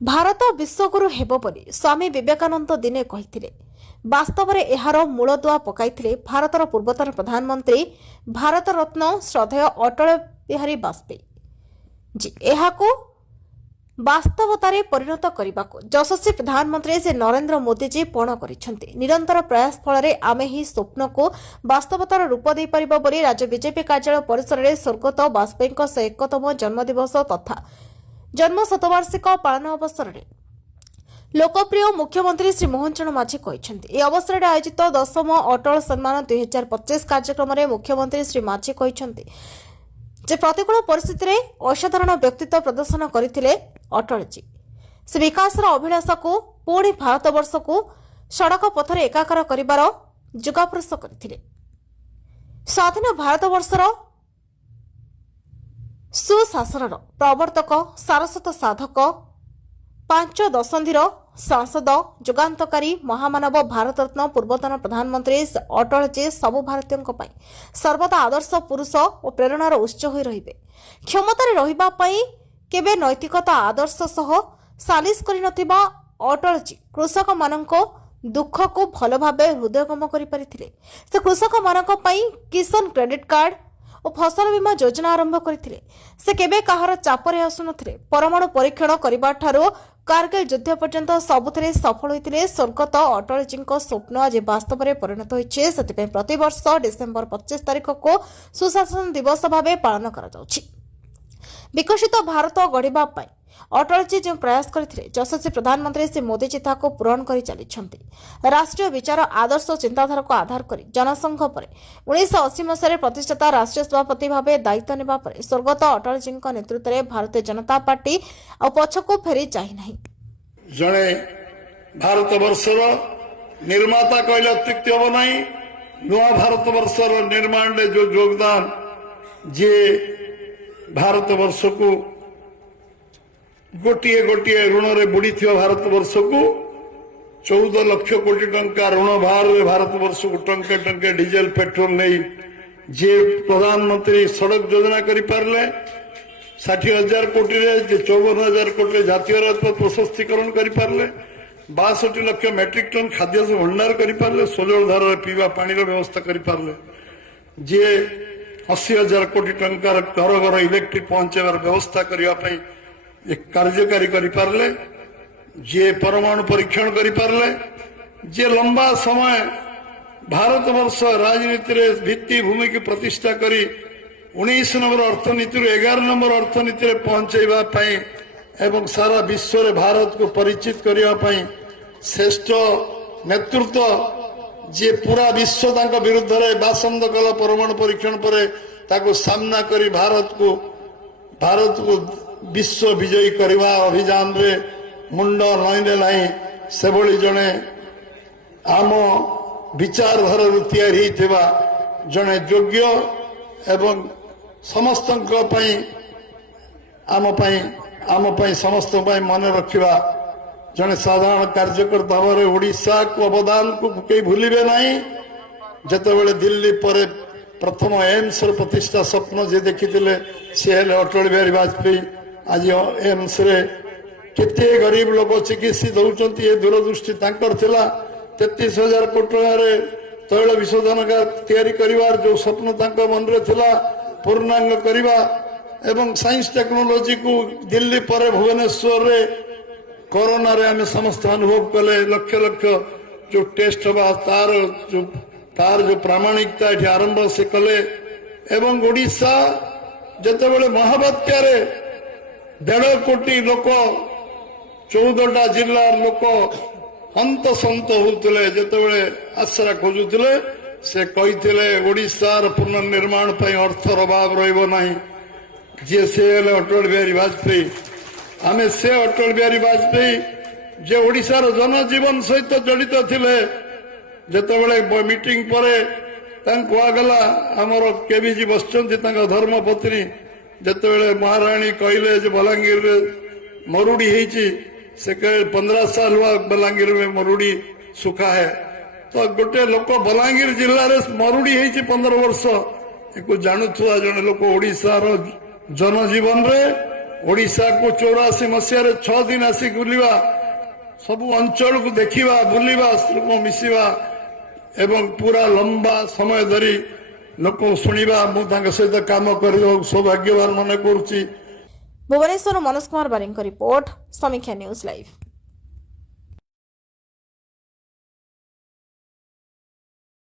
ଭାରତ ବିଶ୍ୱଗୁରୁ ହେବ ବୋଲି ସ୍ୱାମୀ ବିବେକାନନ୍ଦ ଦିନେ କହିଥିଲେ। ବାସ୍ତବରେ ଏହାର ମୂଳଦୁଆ ପକାଇଥିଲେ ଭାରତର ପୂର୍ବତନ ପ୍ରଧାନମନ୍ତ୍ରୀ ଭାରତ ରତ୍ନ ଶ୍ରଦ୍ଧେୟ ଅଟଳ ବିହାରୀ ବାଜପେୟୀ। ଏହାକୁ ବାସ୍ତବତାରେ ପରିଣତ କରିବାକୁ ଯଶସ୍ୱୀ ପ୍ରଧାନମନ୍ତ୍ରୀ ଶ୍ରୀ ନରେନ୍ଦ୍ର ମୋଦିଜୀ ପଣ କରିଛନ୍ତି। ନିରନ୍ତର ପ୍ରୟାସ ଫଳରେ ଆମେ ଏହି ସ୍ୱପ୍ନକୁ ବାସ୍ତବତାର ରୂପ ଦେଇପାରିବ ବୋଲି ରାଜ୍ୟ ବିଜେପି କାର୍ଯ୍ୟାଳୟ ପରିସରରେ ସ୍ୱର୍ଗତ ବାଜପେୟୀଙ୍କ 101ତମ ଜନ୍ମଦିବସ ତଥା ଜନ୍ମ ଶତବାର୍ଷିକ ପାଳନ ଅବସରରେ ଲୋକପ୍ରିୟ ମୁଖ୍ୟମନ୍ତ୍ରୀ ଶ୍ରୀ ମୋହନ ଚରଣ ମାଝୀ କହିଛନ୍ତି। ଏହି ଅବସରରେ ଆୟୋଜିତ 10ମ ଅଟଳ ସମ୍ମାନ 2025 କାର୍ଯ୍ୟକ୍ରମରେ ମୁଖ୍ୟମନ୍ତ୍ରୀ ଶ୍ରୀ ମାଝୀ କହିଛନ୍ତି ଯେ ପ୍ରତିକୂଳ ପରିସ୍ଥିତିରେ ଅସାଧାରଣ ବ୍ୟକ୍ତିତ୍ୱ ପ୍ରଦର୍ଶନ କରିଥିଲେ ଅଟଳଜୀ। ସେ ବିକାଶର ଅଭିଳାଷକୁ ପୁଣି ଭାରତବର୍ଷକୁ ସଡ଼କ ପଥରେ ଏକାକାର କରିବାର ଯୁଗାପ୍ରସ କରିଥିଲେ। ସ୍ୱାଧୀନ ଭାରତବର୍ଷର ସୁଶାସନର ପ୍ରବର୍ତ୍ତକ, ସାରସ୍ୱତ ସାଧକ, 5 ଦଶନ୍ଧିର ସାଂସଦ, ଯୁଗାନ୍ତକାରୀ, ମହାମାନବ, ଭାରତରତ୍ନ ପୂର୍ବତନ ପ୍ରଧାନମନ୍ତ୍ରୀ ଅଟଳଜୀ ସବୁ ଭାରତୀୟଙ୍କ ପାଇଁ ସର୍ବଦା ଆଦର୍ଶ ପୁରୁଷ ଓ ପ୍ରେରଣାର ଉତ୍ସ ହୋଇ ରହିବେ। କ୍ଷମତାରେ ରହିବା ପାଇଁ କେବେ ନୈତିକତା ଆଦର୍ଶ ସହ ସାଲିସ କରିନଥିବା ଅଟଳଜୀ କୃଷକମାନଙ୍କ ଦୁଃଖକୁ ଭଲ ଭାବେ ହୃଦୟଙ୍ଗମ କରିପାରିଥିଲେ। ସେ କୃଷକମାନଙ୍କ ପାଇଁ କିଷାନ କ୍ରେଡିଟ୍ କାର୍ଡ ଓ ଫସଲ ବୀମା ଯୋଜନା ଆରମ୍ଭ କରିଥିଲେ। ସେ କେବେ କାହାର ଚାପରେ ଆସୁନଥିଲେ। ପରମାଣୁ ପରୀକ୍ଷଣ କରିବାଠାରୁ କାରଗିଲ ଯୁଦ୍ଧ ପର୍ଯ୍ୟନ୍ତ ସବୁଥିରେ ସଫଳ ହୋଇଥିଲେ। ସ୍ୱର୍ଗତ ଅଟଳଜୀଙ୍କ ସ୍ୱପ୍ନ ଆଜି ବାସ୍ତବରେ ପରିଣତ ହୋଇଛି। ସେଥିପାଇଁ ପ୍ରତିବର୍ଷ ଡିସେମ୍ବର 25 ତାରିଖକୁ ସୁଶାସନ ଦିବସ ଭାବେ ପାଳନ କରାଯାଉଛି। ବିକଶିତ ଭାରତ ଗଢ଼ିବା ପାଇଁ ଅଟଳଜୀ ଯେଉଁ ପ୍ରୟାସ କରିଥିଲେ, ଯଶସ୍ୱୀ ପ୍ରଧାନମନ୍ତ୍ରୀ ଶ୍ରୀ ମୋଦିଜୀ ତାହାକୁ ପୂରଣ କରି ଚାଲିଛନ୍ତି। ରାଷ୍ଟ୍ରୀୟ ବିଚାର, ଆଦର୍ଶ ଓ ଚିନ୍ତାଧାରାକୁ ଆଧାର କରି ଜନସଂଘ ପରେ 1980 ମସିହାରେ ପ୍ରତିଷ୍ଠିତ ରାଷ୍ଟ୍ରୀୟ ସଭାପତି ଭାବେ ଦାୟିତ୍ୱ ନେବା ପରେ ସ୍ୱର୍ଗତ ଅଟଳଜୀଙ୍କ ନେତୃତ୍ୱରେ ଭାରତୀୟ ଜନତା ପାର୍ଟି ଆଉ ପଛକୁ ଫେରି ଯାଇନାହିଁ। ଜଣେ ଭାରତବର୍ଷର ନିର୍ମାତା କହିଲେ ଅତ୍ୟୁକ୍ତି ହେବ ନାହିଁ। ନୂଆ ଭାରତବର୍ଷର ନିର୍ମାଣରେ ଯେଉଁ ଯୋଗଦାନ, ଯିଏ ଭାରତବର୍ଷକୁ ଗୋଟିଏ ଗୋଟିଏ ଋଣରେ ବୁଡ଼ିଥିବା ଭାରତବର୍ଷକୁ 14 ଲକ୍ଷ କୋଟି ଟଙ୍କା ଋଣ ଭାରରେ ଭାରତବର୍ଷକୁ ଟଙ୍କେ ଟଙ୍କେ ଡିଜେଲ ପେଟ୍ରୋଲ ନେଇ ଯିଏ ପ୍ରଧାନମନ୍ତ୍ରୀ ସଡ଼କ ଯୋଜନା କରିପାରିଲେ, 60,000 କୋଟିରେ 54,000 କୋଟିରେ ଜାତୀୟ ରାଜପଥ ପ୍ରଶସ୍ତୀକରଣ କରିପାରିଲେ, 62 ଲକ୍ଷ ମେଟ୍ରିକ ଟନ୍ ଖାଦ୍ୟ ଭଣ୍ଡାର କରିପାରିଲେ, 16 ଧାରରେ ପିଇବା ପାଣିର ବ୍ୟବସ୍ଥା କରିପାରିଲେ, ଯିଏ 80,000 କୋଟି ଟଙ୍କାର ଘର ଘର ଇଲେକ୍ଟ୍ରିକ୍ ପହଞ୍ଚାଇବାର ବ୍ୟବସ୍ଥା କରିବା ପାଇଁ କାର୍ଯ୍ୟକାରୀ କରିପାରିଲେ, ଯିଏ ପରମାଣୁ ପରୀକ୍ଷଣ କରିପାରିଲେ, ଯିଏ ଲମ୍ବା ସମୟ ଭାରତବର୍ଷ ରାଜନୀତିରେ ଭିତ୍ତିଭୂମିକୁ ପ୍ରତିଷ୍ଠା କରି 19 ନମ୍ବର ଅର୍ଥନୀତିରୁ 11 ନମ୍ବର ଅର୍ଥନୀତିରେ ପହଞ୍ଚାଇବା ପାଇଁ ଏବଂ ସାରା ବିଶ୍ୱରେ ଭାରତକୁ ପରିଚିତ କରିବା ପାଇଁ ଶ୍ରେଷ୍ଠ ନେତୃତ୍ୱ, ଯିଏ ପୁରା ବିଶ୍ୱ ତାଙ୍କ ବିରୁଦ୍ଧରେ ବାସନ୍ଦ କଲ ପରମାଣୁ ପରୀକ୍ଷଣ ପରେ ତାକୁ ସାମ୍ନା କରି ଭାରତକୁ ବିଶ୍ୱ ବିଜୟୀ କରିବା ଅଭିଯାନରେ ମୁଣ୍ଡ ନଇଁଲେ ନାହିଁ, ସେଭଳି ଜଣେ ଆମ ବିଚାରଧାରାରୁ ତିଆରି ହୋଇଥିବା ଜଣେ ଯୋଗ୍ୟ ଏବଂ ସମସ୍ତଙ୍କ ପାଇଁ ଆମ ପାଇଁ ସମସ୍ତଙ୍କ ପାଇଁ ମନେ ରଖିବା ଜଣେ ସାଧାରଣ କାର୍ଯ୍ୟକର୍ତ୍ତା ଭାବରେ ଓଡ଼ିଶାକୁ ଅବଦାନକୁ କେହି ଭୁଲିବେ ନାହିଁ। ଯେତେବେଳେ ଦିଲ୍ଲୀ ପରେ ପ୍ରଥମ ଏମ୍ସର ପ୍ରତିଷ୍ଠା ସ୍ୱପ୍ନ ଯିଏ ଦେଖିଥିଲେ ସେ ହେଲେ ଅଟଳ ବିହାରୀ ବାଜପେୟୀ। ଆଜି ଏମ୍ସରେ କେତେ ଗରିବ ଲୋକ ଚିକିତ୍ସିତ ହେଉଛନ୍ତି, ଏ ଦୂରଦୃଷ୍ଟି ତାଙ୍କର ଥିଲା। 33,000 କୋଟି ଟଙ୍କାରେ ତୈଳ ବିଶୋଧନାଗାର ତିଆରି କରିବାର ଯେଉଁ ସ୍ୱପ୍ନ ତାଙ୍କ ମନରେ ଥିଲା ପୂର୍ଣ୍ଣାଙ୍ଗ କରିବା ଏବଂ ସାଇନ୍ସ ଟେକ୍ନୋଲୋଜିକୁ ଦିଲ୍ଲୀ ପରେ ଭୁବନେଶ୍ୱରରେ କରୋନାରେ ଆମେ ସମସ୍ତେ ଅନୁଭବ କଲେ, ଲକ୍ଷ ଲକ୍ଷ ଯେଉଁ ଟେଷ୍ଟ ହେବା ତାର ଯେଉଁ ପ୍ରାମାଣିକତା ଏଠି ଆରମ୍ଭ ସେ କଲେ। ଏବଂ ଓଡ଼ିଶା ଯେତେବେଳେ ମହାବାତ୍ୟାରେ 1.5 କୋଟି ଲୋକ 14ଟା ଜିଲ୍ଲାର ଲୋକ ହନ୍ତସନ୍ତ ହେଉଥିଲେ, ଯେତେବେଳେ ଆଶ୍ରା ଖୋଜୁଥିଲେ, ସେ କହିଥିଲେ ଓଡ଼ିଶାର ପୁନର୍ନିର୍ମାଣ ପାଇଁ ଅର୍ଥର ଅଭାବ ରହିବ ନାହିଁ। ଯିଏ ସେ ହେଲେ ଅଟଳ ବିହାରୀ ବାଜପେୟୀ। ଆମେ ସେ ଅଟଳ ବିହାରୀ ବାଜପେୟୀ ଯେ ଓଡ଼ିଶାର ଜନଜୀବନ ସହିତ ଜଡ଼ିତ ଥିଲେ। ଯେତେବେଳେ ମିଟିଂ ପରେ ତାଙ୍କୁ କୁହାଗଲା, ଆମର କେବିଜି ବସିଛନ୍ତି ତାଙ୍କ ଧର୍ମପତ୍ନୀ, ଯେତେବେଳେ ମହାରାଣୀ କହିଲେ ଯେ ବଲାଙ୍ଗୀରରେ ମରୁଡ଼ି ହେଇଛି, ସେ କହିଲେ 15 ସାଲ हुआ बलांगीर में मरुड़ी सुखा है। तो गोटे लोक बलांगीर जिले में मरुड़ी है 15 वर्ष एक जानुवा जड़े लोक ओडिशार जनजीवन रे ओडिशा को 84 मसीह 6 दिन आसी बुलिबा सब अंचल को देखिबा बुलिबा लोक मिसिबा एवं पूरा लंबा समय धरी लोक शुणा मुझे सहित काम कर सौभाग्यवान मन करुच्ची। भुवनेश्वर मनोज कुमार बारिंग रिपोर्ट समीक्षा न्यूज लाइव।